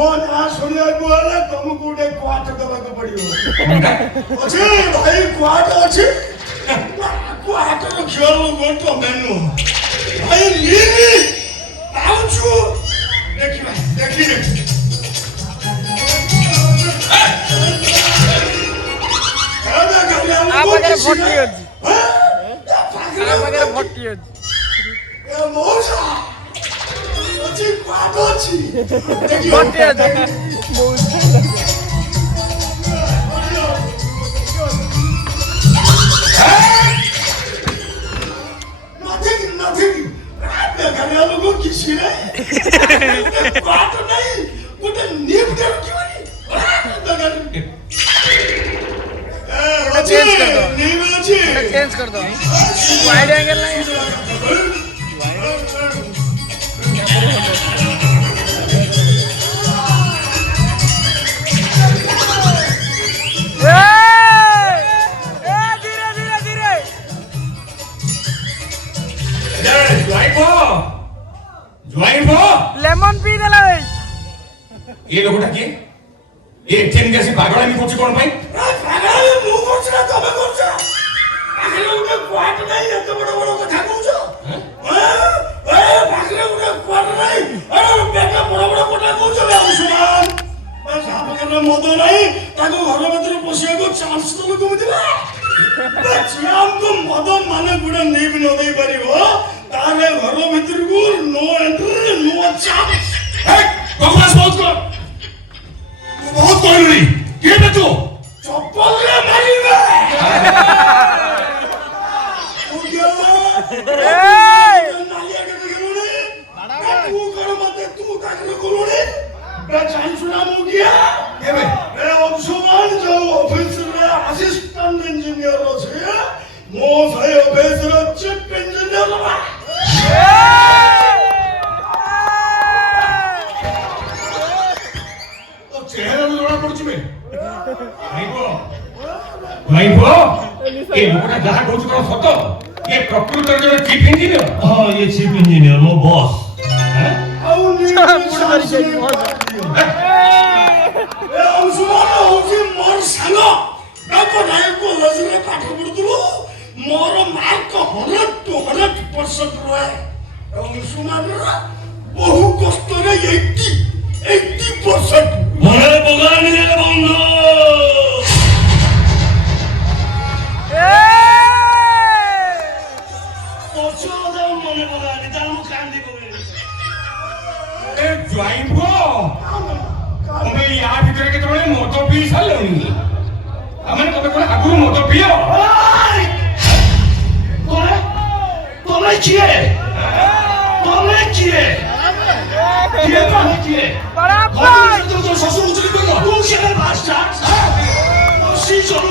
ମୋ ନାଁ ଶୁଣିବାକୁ ହେଲେ ତମକୁ ଗୋଟେ କ୍ୱାଟ ଦେବାକୁ ପଡିବ। ଅଛି ଭାଇ କ୍ୱାଟ ଅଛି। କ୍ୱାଟ ରଖିବାକୁ କଣ ତମେ ନୁହଁ ଭାଇ ନିନି ପାଉଛୁ ଦେଖିବା ଦେଖିବେ ପାଖରେ ଭର୍ତ୍ତି ଅଛି ପାଖରେ ଭର୍ତ୍ତି ଅଛି ମଉସା ଅଛି କ୍ୱାଟ ଅଛି ଭର୍ତ୍ତି ଅଛି nothing बेकारिया लोगों किसी ने बात नहीं कुछ नींव दे रखी वाली चेंज कर दो नींव अच्छी चेंज कर दो वाइड एंगल नहीं लेमन पी देला भाई ये लोगटा के ये टेन जैसे पागलामी করছে কোন ভাই পাগলামি মু করছ না তুমি করছ আগে ওটা কোয়াট নাই এত বড় বড় কথা কইছ পাগলা ওটা কোয়াট নাই আরে বেটা বড় বড় কথা কইছ বে আউসমান বাস আপকের মত নাই তাকে ঘর ভিতরে বসিয়াকো চান্স তো তুমি দিবা চিয়াম তো মদ মানে গুড়া নেই ন দেই পারিব তাহলে ঘর ভিতরକୁ নো এন্ট্রি নো চান্স এই বকবাস বহুত কর বহুত কইলি কে বে তো চপ্পলে মারিবে এই নালিয়া কে গেলুনি তু কর মতে তু তাকলে গলুনি বে চান্সুনা মুগিয়া কেবে বে অবসমান যে অফিসরে অ্যাসিস্ট্যান্ট ইঞ্জিনিয়ার আছে মো ভাই অফিসরে চিফ ইঞ্জিনিয়ার বা চেহারা জোড়া পড়ছি বে ভাইবো এই লোকটা যাহা কইছ কোন সত্য এ প্রকৃতরে যে চিফ ইঞ্জিনিয়ার हाँ ये चीफ इंजीनियर वो बॉस হ্যাঁ ଆଉ ପୁଣି ଧରି ଯାଇଛି ମଜା। ଏ ଅଂଶୁମାନ ହଉଛି ମୋର ସାଙ୍ଗ ତାଙ୍କ ନାୟକ କଲେଜରେ ପାଠ ପଢୁଥିଲୁ ମୋର ମାର୍କ 100% ରହେ ଅଂଶୁମାନର ବହୁ କଷ୍ଟରେ 80% मरे बगाने ले बंदो पछो जाऊ मने बगाने जाऊ कांदी कोले এ জয়বো তুমি ইয়া ভিতরে কেতବେଳେ মদ ପିଇ ସାରିଲଣି ଆମେ ତମେ কোন ଆଗରୁ ମଦ ପିଅ तुम्हें किए तुम्हें किए किए पानी किए बड़ा तो ससुर उचली को तू केले बास्टार्ड सी चलो